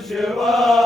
Shiva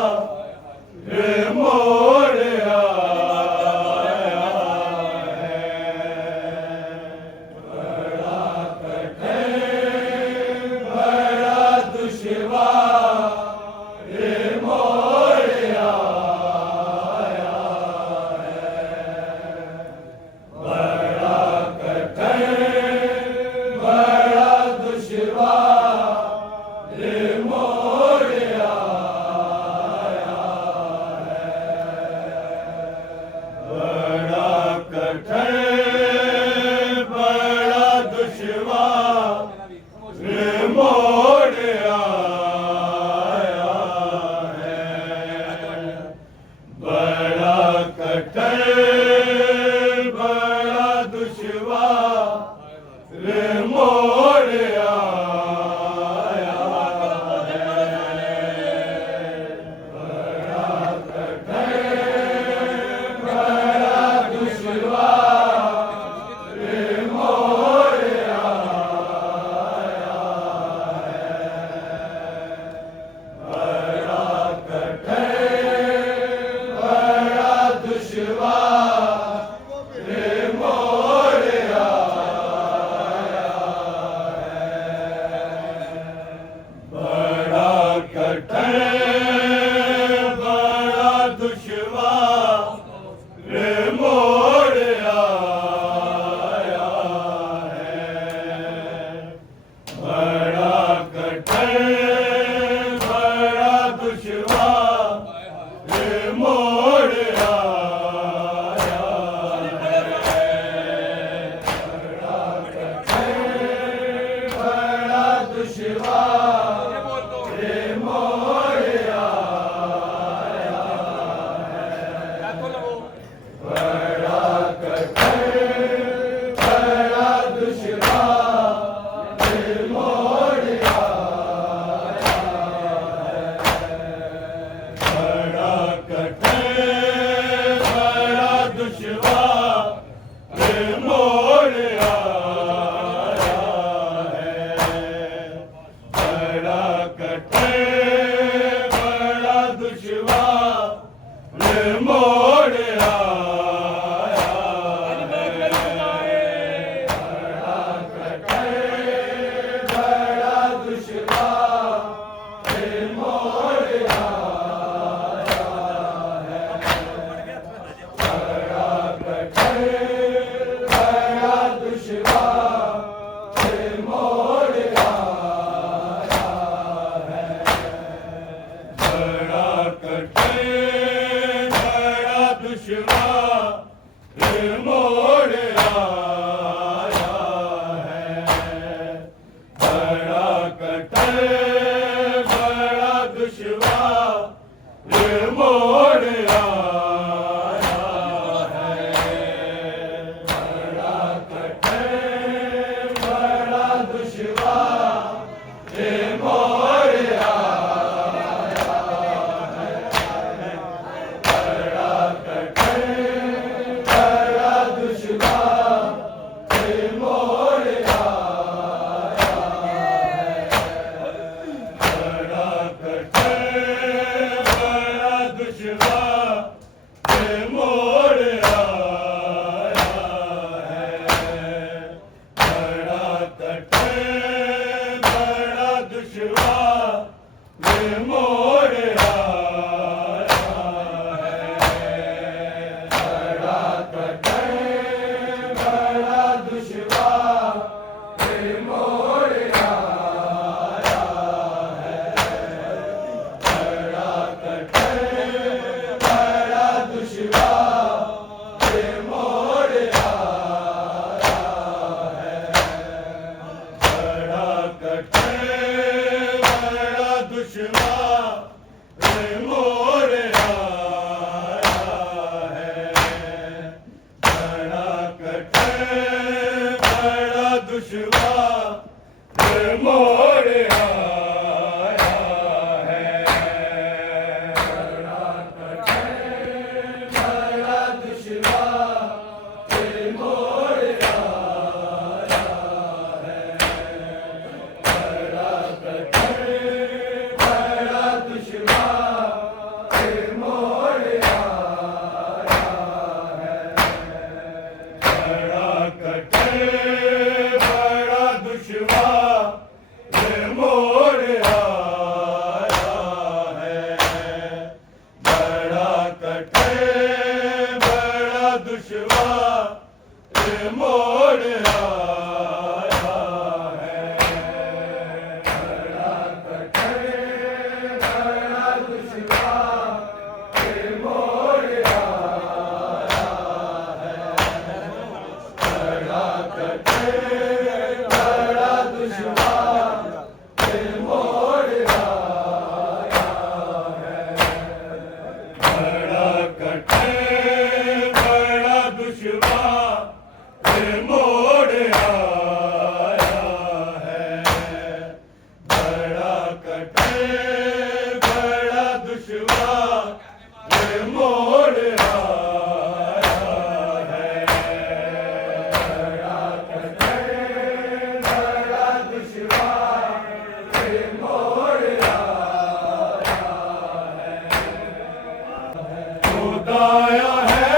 खुदाया है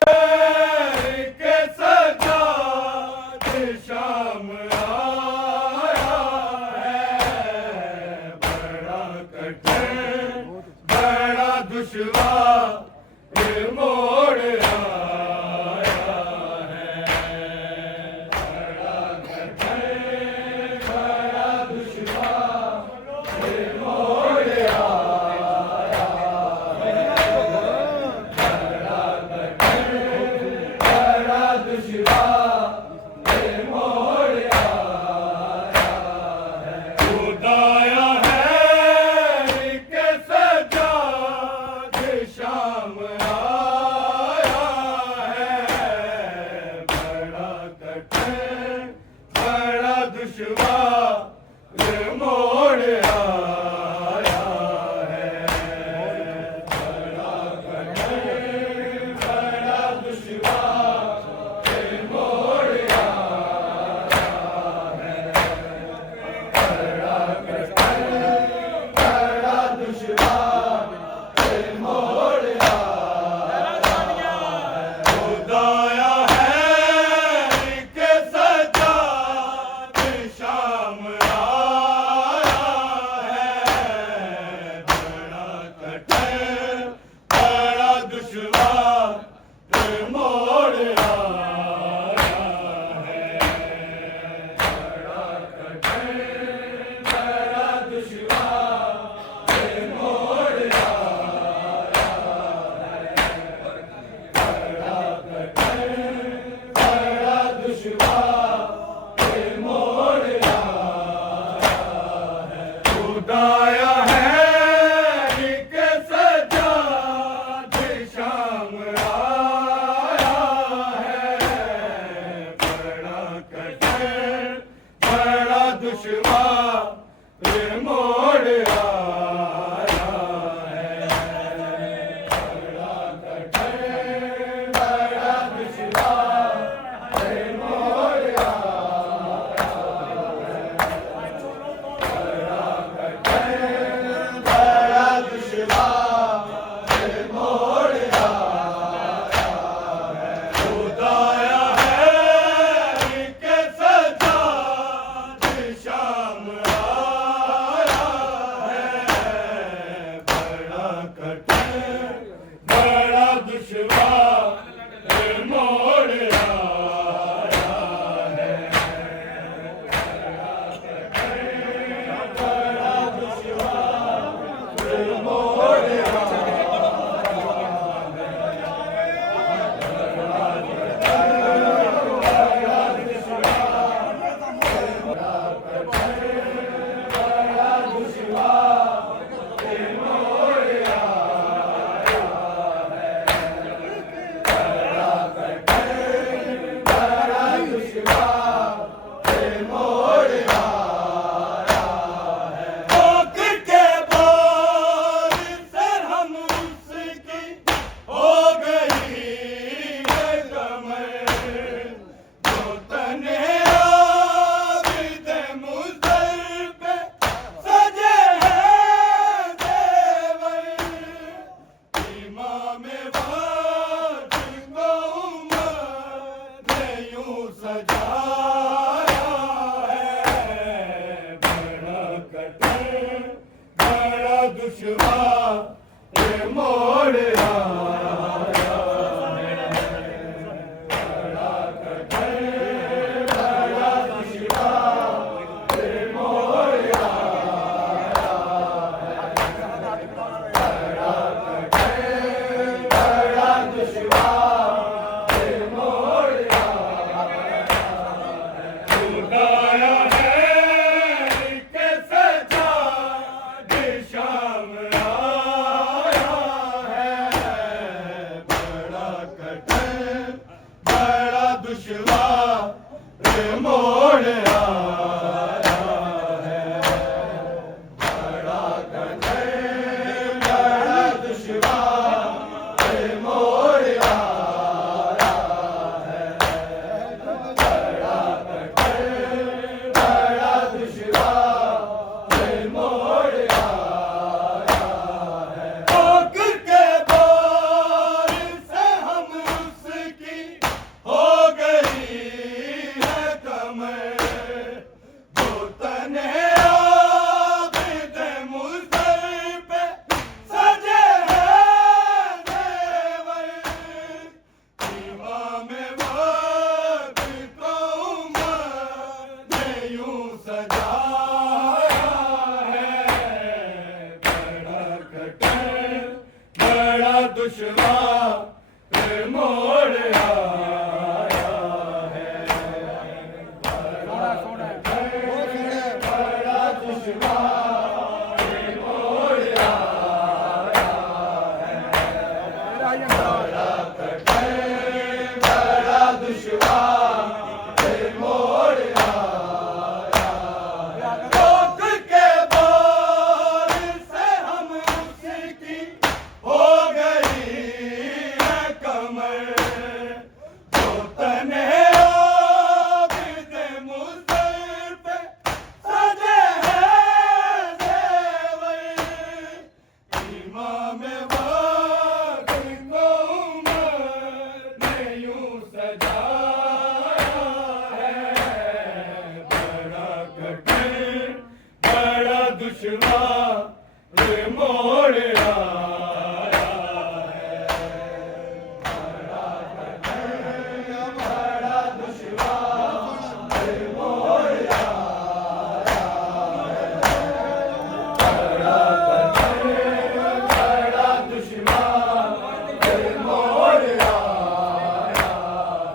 कि सजाद शाम आया है। बड़ा कठिन बड़ा दुश्वार ये मोड़ आया है। बड़ा कठिन बड़ा दुश्वार ये मोड़ आया खुदाया है कि सजाद शाम आया है। बड़ा कठिन बड़ा दुश्वार ये मोड़ आया है। बड़ा कठिन बड़ा दुश्वार ये मोड़ आया दुश्वार ये मोड़ आया है। बड़ा कठिन बड़ा दुश्वार ये मोड़ आया है। बड़ा कठिन बड़ा दुश्वार ये मोड़ आया है। खुदाया है कि सजाद शाम आया है। बड़ा कठिन बड़ा दुश्वार ये मोड़ आया है। बड़ा कठिन बड़ा दुश्वार मोड़ आया है। बड़ा दुश्वार मोड़ आया है। बड़ा कठिन बड़ा दुश्वार मोड़ आया है। रोक के बोल से हम उसकी हो गई है कमर। जो तने आबिद मुसर पे सजे हैं ज़ेवर। इमाम वक्त को उमर ने यूं सजाया है। बड़ा कठिन बड़ा दुश्वार मोड़ आया है। बड़ा कठिन बड़ा दुश्वार मोड़ आया है। बड़ा कठिन बड़ा दुश्वार मोड़ आया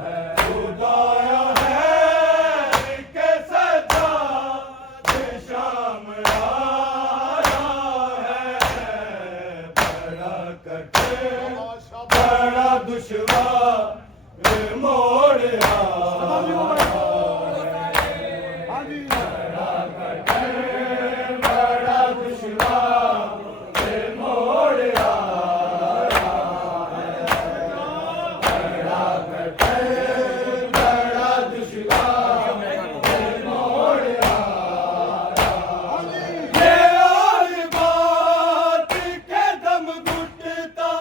है। खुदाया है कि सजा शाम आया है। बड़ा कठिन बड़ा दुश्वार मोड़ आया है। बड़ा कठिन बड़ा दुश्वार मोड़ आया है। बड़ा कठिन बड़ा दुश्वार मोड़ आया है। ये और बात के दम घुटता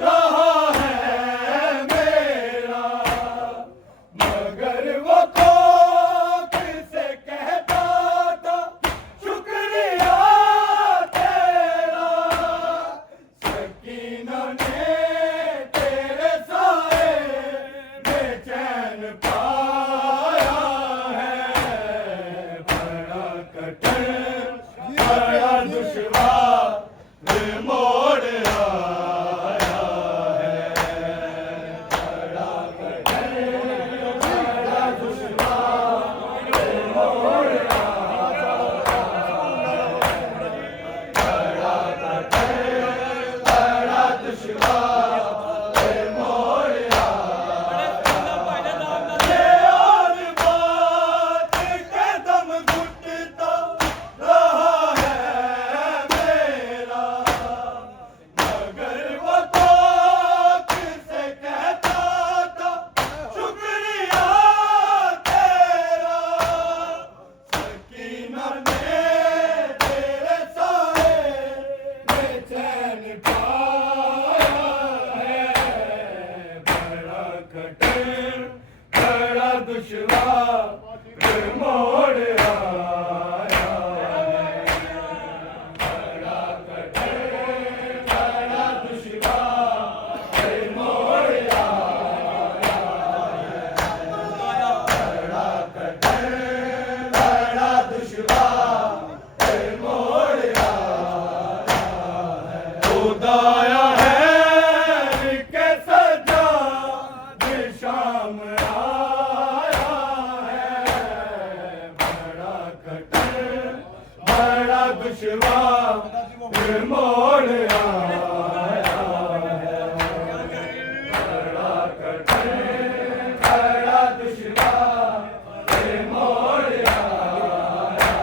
रहा है मेरा। मगर वो खोक से कहता था शुक्रिया तेरा। सकीना ने तेरे साए में चैन पाया है। बड़ा कठिन बड़ा दुश्वार मोड़ आया है। बड़ा कठिन बड़ा दुश्वार मोड़ आया है। बड़ा कठिन बड़ा दुश्वार मोड़ आया है। और बात के दम घुटता रहा है मेरा। मगर वो कोक से कहता था शुक्रिया तेरा। सकीना ने तेरे साए में चैन पाया है। बड़ा कठिन बड़ा दुश्वार मोड़ आया है। बड़ा कठिन बड़ा दुश्वार मोड़ आया है। बड़ा कठिन बड़ा दुश्वार मोड़ आया है। खुदाया है कि सजा शाम आया है। बड़ा कठिन बड़ा दुश्वार मोड़ आया है। बड़ा कठिन बड़ा दुश्वार मोड़ आया है।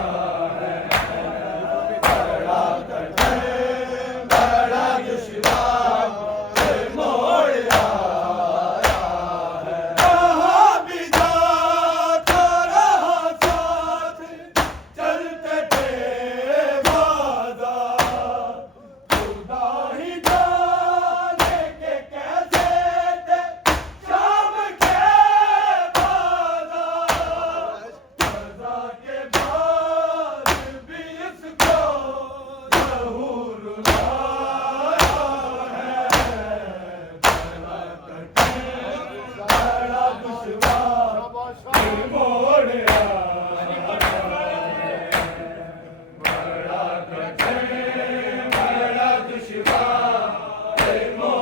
बड़ा कठिन बड़ा दुश्वार मोड़ आया है। कहाँ भी जाता रहा साथ चलते थे बाज़ार। खुदा ही जाने के कैसे थे शाम के बाज़ार। सज़ा के बाद भी इसको ज़हूर लाया है। बड़ा कठिन बड़ा दुश्वार मोड़ आया है। बड़ा कठिन बड़ा दुश्वार मोड़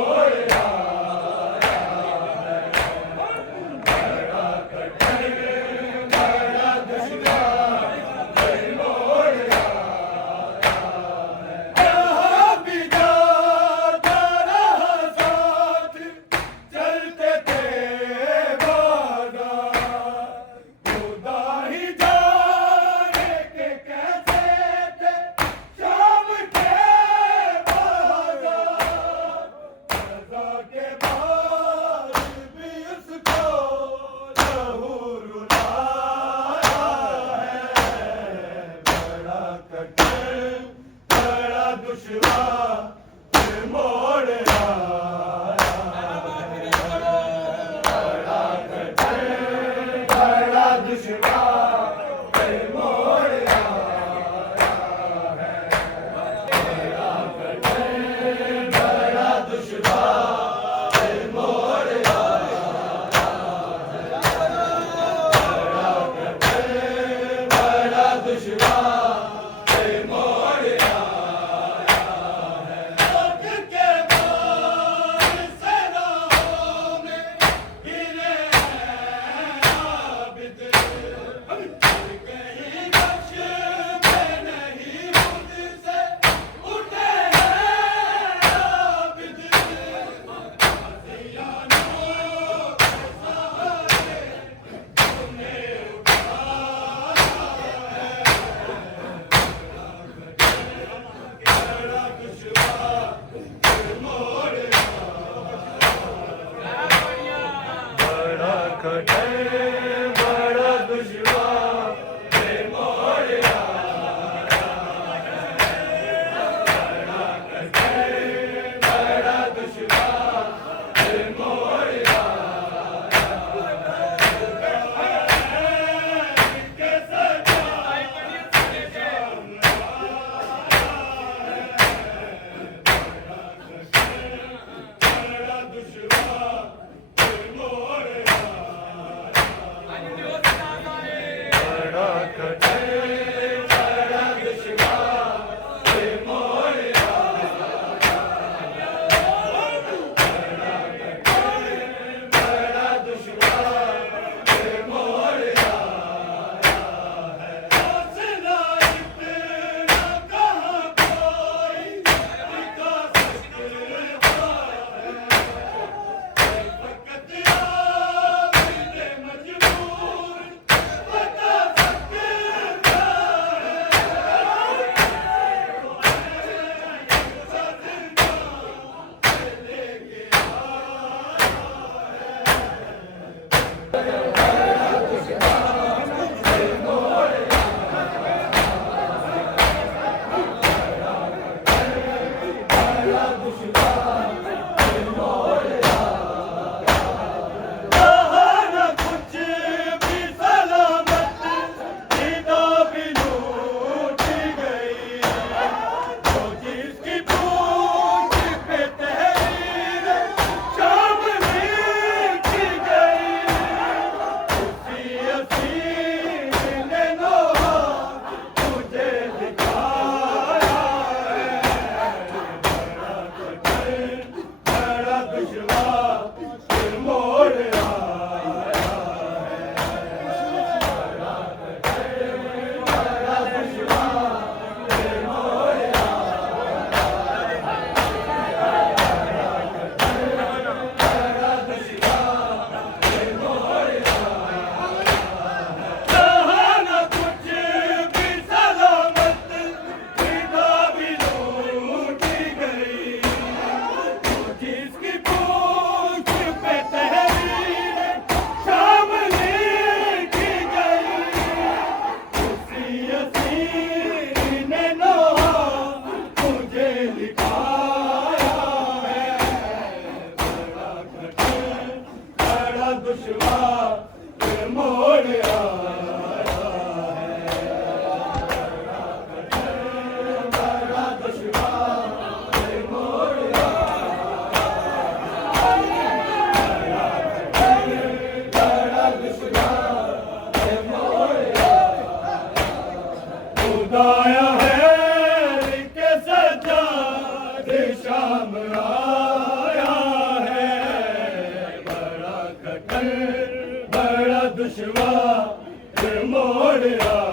दुश्वार फिर मोड़ आया दुश्वार फिर मोड़ आया बड़ा दुश्वार फिर मोड़ बड़ा दुश्वार फिर मोड़ खुदाया है के सज्जाद शाम आया है बड़ा कठिन बड़ा दुश्वार फिर मोड़ आया